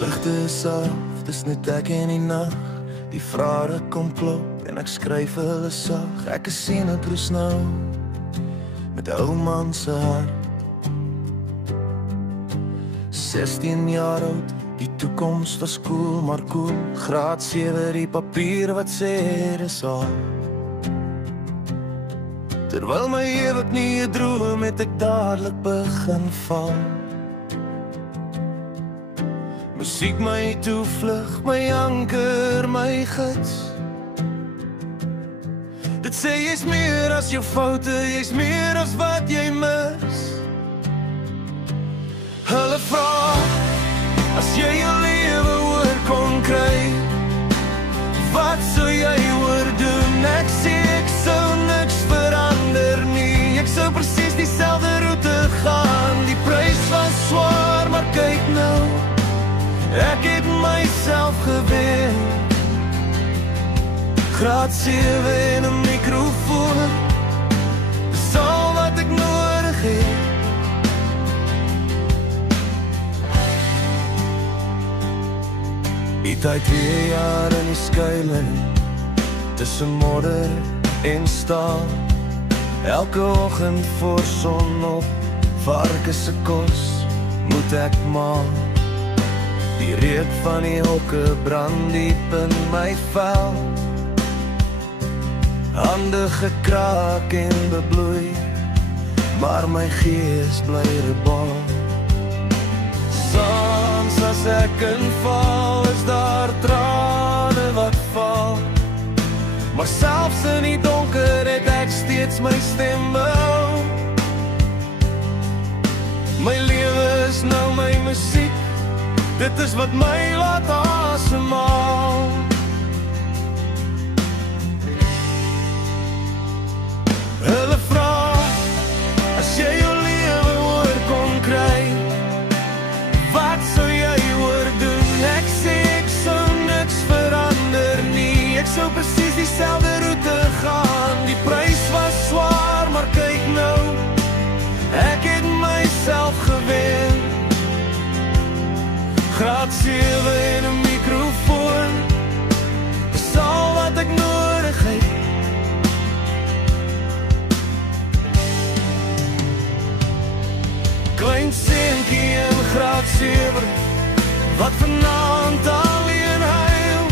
Ligte is af, dis net ek in die nacht. Die vrare kom klop en ek skryf hulle sag. Ek is sien het roes nou met ou man se hart. 16 jaar oud, die toekoms was cool, maar cool. Graad 7 die papier wat sê dis al. Terwyl my ewig nie 'n droom het ek dadelik begin val. Musiek my toevlug, my anker, my gids. Dit sê jy's meer as jou foute, jy's meer as wat jy mis. Hulle vra, as jy jou lewe oor kon kry, wat sou jy oordoen? Ek sê ek sou niks verander nie. Ek sou presies dieselfde roete gaan. Die prys was swaar, maar kyk nou, ek het myself gewen. Graad 7 en 'n mikrofoon, dis al wat ek nodig het. Die tyd 2 jaar in die skuilings, tussen modder en staal. Elke oggend voor son op, varke se kos moet ek maal. Die reuk van die hokke brand diep in my vel. Hande gekraak en bebloei, maar my gees bly rebel. Soms as ek inval, is daar trane wat val. Maar selfs in die donker het ek steeds my stem behou. My lewe is nou my musiek, dit is wat my laat asemhaal. Hulle vra, as jy jou lewe oor kon kry, wat sou jy oordoen? Ek sê ek sou niks verander nie. Ek sou presies dieselfde roete gaan. Die prys was swaar, maar kyk nou, ek het myself gewen. Graad 7 en 'n mikrofoon, dis al wat ek nodig het. Klein seentjie in graad 7, wat vanaand alleen huil.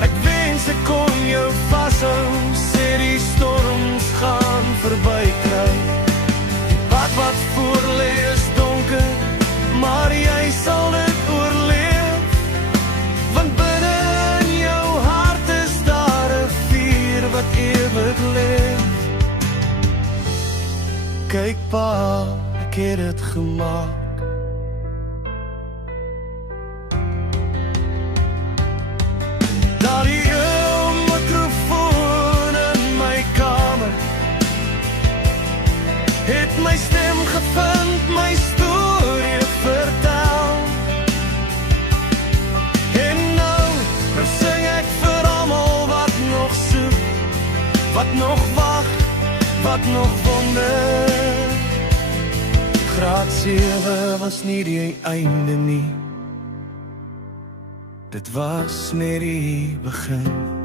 Ek wens ek kon jou vashou, sê die storms gaan verbykry. Die pad wat voor lê is donker, maar jy sal dit oorleef. Want binne in jou hart is daar 'n vuur wat ewig leef. Kyk pa, ek het dit gemaak. Daar die ou mikrofoon in my kamer het my stem gevind, my storie vertel. En nou sing ek vir almal wat nog soek, wat nog wag, wat nog wonder. Graad 7 was nie die einde nie, dit was net die begin.